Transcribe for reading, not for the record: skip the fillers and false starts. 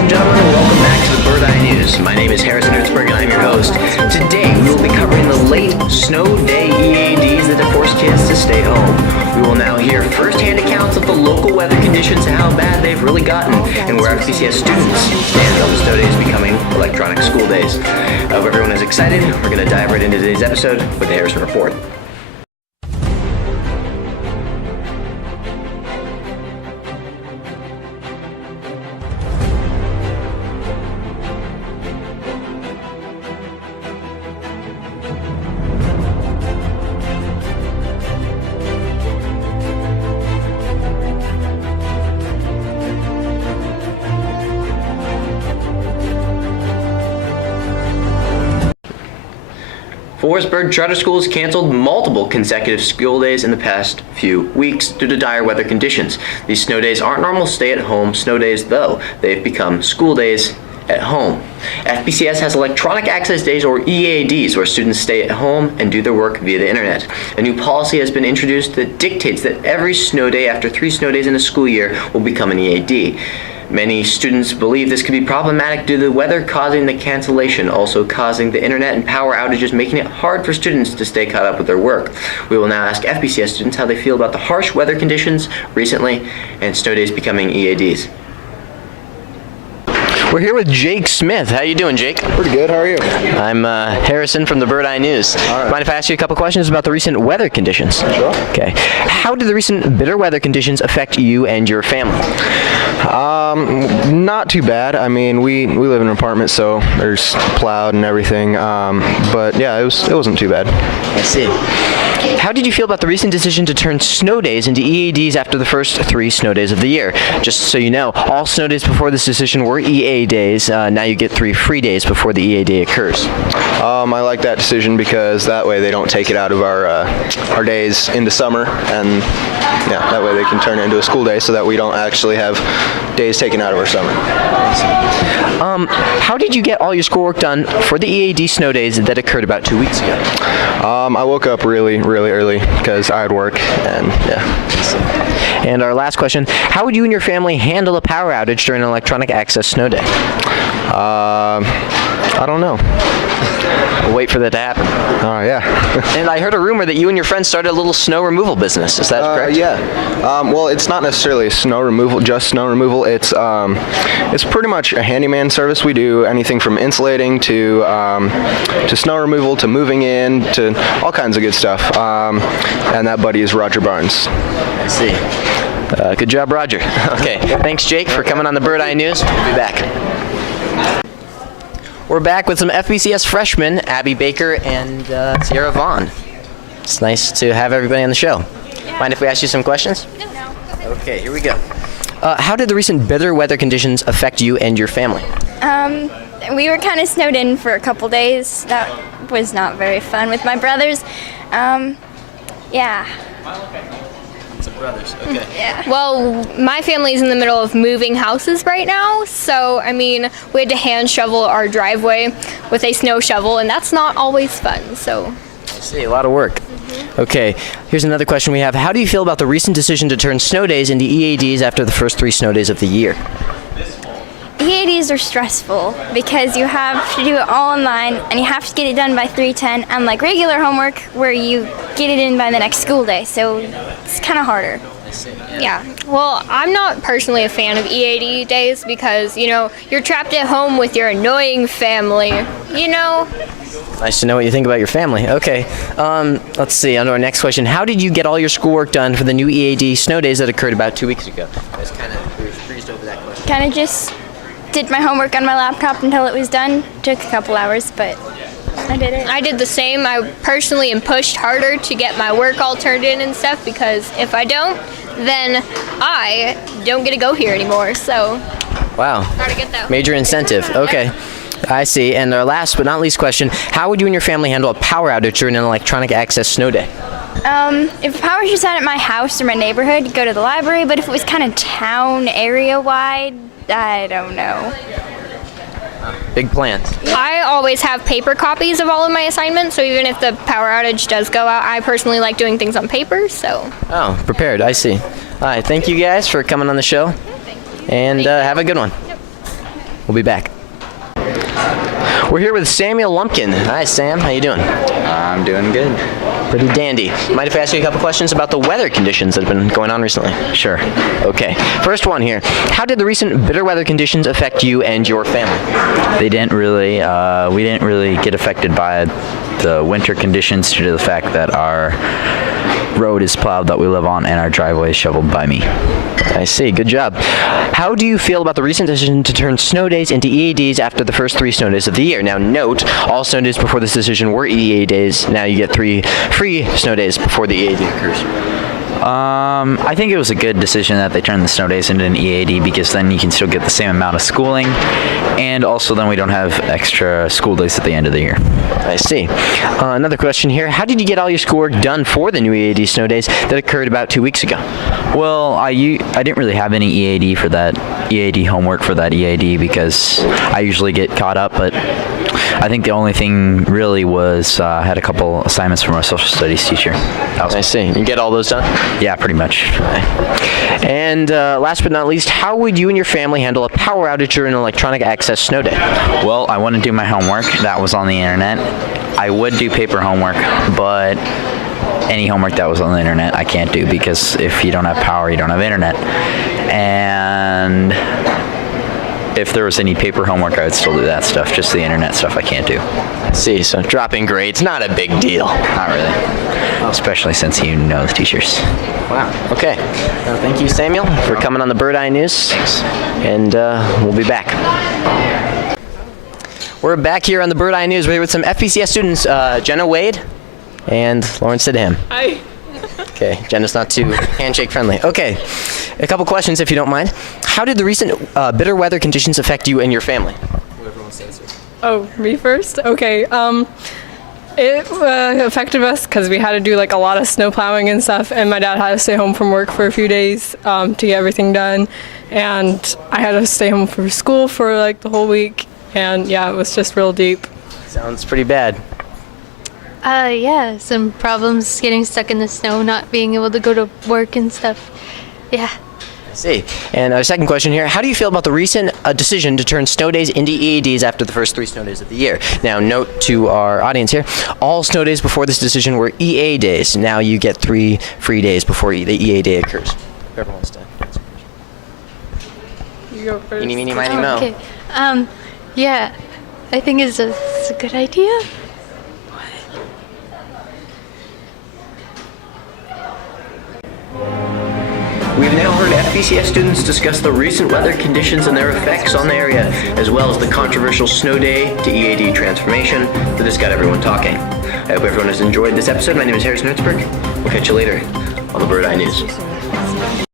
ladies and gentlemen, and welcome back to the Bird Eye News. My name is Harrison Hertzberg, and I'm your host. Today, we will be covering the late snow day EADs that have forced kids to stay home. We will now hear first-hand accounts of the local weather conditions and how bad they've really gotten, and where FBCS students stand on the snow days becoming electronic school days. I hope everyone is excited. We're going to dive right into today's episode with the Harrison Report. Forrest Bird Charter School has canceled multiple consecutive school days in the past few weeks due to dire weather conditions. These snow days aren't normal stay-at-home snow days, though. They've become school days at home. FBCS has electronic access days, or EADs, where students stay at home and do their work via the internet. A new policy has been introduced that dictates that every snow day after 3 snow days in a school year will become an EAD. Many students believe this could be problematic due to the weather causing the cancellation, also causing the internet and power outages, making it hard for students to stay caught up with their work. We will now ask FBCS students how they feel about the harsh weather conditions recently and snow days becoming EADs. We're here with Jake Smith. How you doing, Jake? Pretty good. How are you? I'm Harrison from the Bird Eye News. All right. Mind if I ask you a couple questions about the recent weather conditions? Sure. Okay. How did the recent bitter weather conditions affect you and your family? Not too bad. I mean, we live in an apartment, so there's plowed and everything. But yeah, it wasn't too bad. I see. How did you feel about the recent decision to turn snow days into EADs after the first 3 snow days of the year? Just so you know, all snow days before this decision were EA days. Now you get 3 free days before the EAD occurs. I like that decision because that way they don't take it out of our days into summer, and yeah, that way they can turn it into a school day so that we don't actually have days taken out of our summer. How did you get all your schoolwork done for the EAD snow days that occurred about 2 weeks ago? I woke up really early because I had work, and yeah. And our last question, how would you and your family handle a power outage during an electronic access snow day? I don't know. We'll wait for that to happen. Yeah. And I heard a rumor that you and your friends started a little snow removal business. Is that correct? Yeah. Well, it's not necessarily snow removal, just snow removal. It's pretty much a handyman service. We do anything from insulating to snow removal to moving in to all kinds of good stuff. And that buddy is Roger Barnes. I see. Good job, Roger. Okay. Thanks, Jake, for coming on the Bird Eye News. We'll be back. We're back with some FBCS freshmen, Abby Baker and Sierra Vaughn. It's nice to have everybody on the show. Yeah. Mind if we ask you some questions? No. Okay, here we go. How did the recent bitter weather conditions affect you and your family? We were kind of snowed in for a couple days. That was not very fun with my brothers. Yeah. Some brothers, okay. Yeah. Well, my family's in the middle of moving houses right now, so I mean, we had to hand shovel our driveway with a snow shovel, and that's not always fun, so. I see, a lot of work. Okay, here's another question we have. How do you feel about the recent decision to turn snow days into EADs after the first 3 snow days of the year? EADs are stressful because you have to do it all online and you have to get it done by 3:10, unlike regular homework where you get it in by the next school day, so it's kind of harder. Yeah. Well, I'm not personally a fan of EAD days because, you know, you're trapped at home with your annoying family, you know? Nice to know what you think about your family. Okay, let's see, on to our next question. How did you get all your schoolwork done for the new EAD snow days that occurred about 2 weeks ago? I was we were freezed over that question. Kind of just did my homework on my laptop until it was done. Took a couple hours, but I did it. I did the same. I personally am pushed harder to get my work all turned in and stuff because if I don't, then I don't get to go here anymore, so. Wow. Gotta get that. Major incentive, okay. I see, and our last but not least question, how would you and your family handle a power outage during an electronic access snow day? If power was out at my house or my neighborhood, go to the library, but if it was kind of town area wide, I don't know. Big plans. I always have paper copies of all of my assignments, so even if the power outage does go out, I personally like doing things on paper, so. Oh, prepared, I see. All right, thank you guys for coming on the show, and have a good one. We'll be back. We're here with Samuel Lumpkin. Hi, Sam. How you doing? I'm doing good. Pretty dandy. Mind if I ask you a couple questions about the weather conditions that have been going on recently? Sure. Okay. First one here. How did the recent bitter weather conditions affect you and your family? They didn't really, we didn't really get affected by the winter conditions due to the fact that our road is plowed that we live on and our driveway is shoveled by me. I see. Good job. How do you feel about the recent decision to turn snow days into EADs after the first 3 snow days of the year? Now, note, all snow days before this decision were EAD days. Now you get 3 free snow days before the EAD occurs. I think it was a good decision that they turned the snow days into an EAD because then you can still get the same amount of schooling, and also then we don't have extra school days at the end of the year. I see. Another question here. How did you get all your schoolwork done for the new EAD snow days that occurred about 2 weeks ago? Well, I didn't really have any EAD for that EAD homework for that EAD because I usually get caught up, but I think the only thing really was I had a couple assignments from our social studies teacher. I see. You get all those done? Yeah, pretty much. And last but not least, how would you and your family handle a power outage or an electronic access snow day? Well, I want to do my homework. That was on the internet. I would do paper homework, but any homework that was on the internet I can't do because if you don't have power, you don't have internet. And if there was any paper homework, I would still do that stuff. Just the internet stuff I can't do. I see. So dropping grades, not a big deal. Not really. Especially since you know the teachers. Wow. Okay. Thank you, Samuel, for coming on the Bird Eye News. Thanks. And we'll be back. We're back here on the Bird Eye News. We're here with some FBCS students, Jenna Wade and Lauren Sidham. Hi. Okay, Jenna's not too handshake friendly. Okay, a couple questions if you don't mind. How did the recent bitter weather conditions affect you and your family? Whoever wants to answer. Oh, me first? Okay. It affected us because we had to do like a lot of snow plowing and stuff, and my dad had to stay home from work for a few days to get everything done, and I had to stay home for school for like the whole week, and yeah, it was just real deep. Sounds pretty bad. Yeah, some problems getting stuck in the snow, not being able to go to work and stuff. Yeah. I see. And a second question here. How do you feel about the recent decision to turn snow days into EADs after the first 3 snow days of the year? Now, note to our audience here, all snow days before this decision were EA days. Now you get 3 free days before the EA day occurs. Whoever wants to answer. You go first. Eeny, meeny, miny, moe. Okay. Yeah, I think it's a good idea. We've now heard FBCS students discuss the recent weather conditions and their effects on the area, as well as the controversial snow day to EAD transformation that has got everyone talking. I hope everyone has enjoyed this episode. My name is Harrison Hertzberg. We'll catch you later on the Bird Eye News.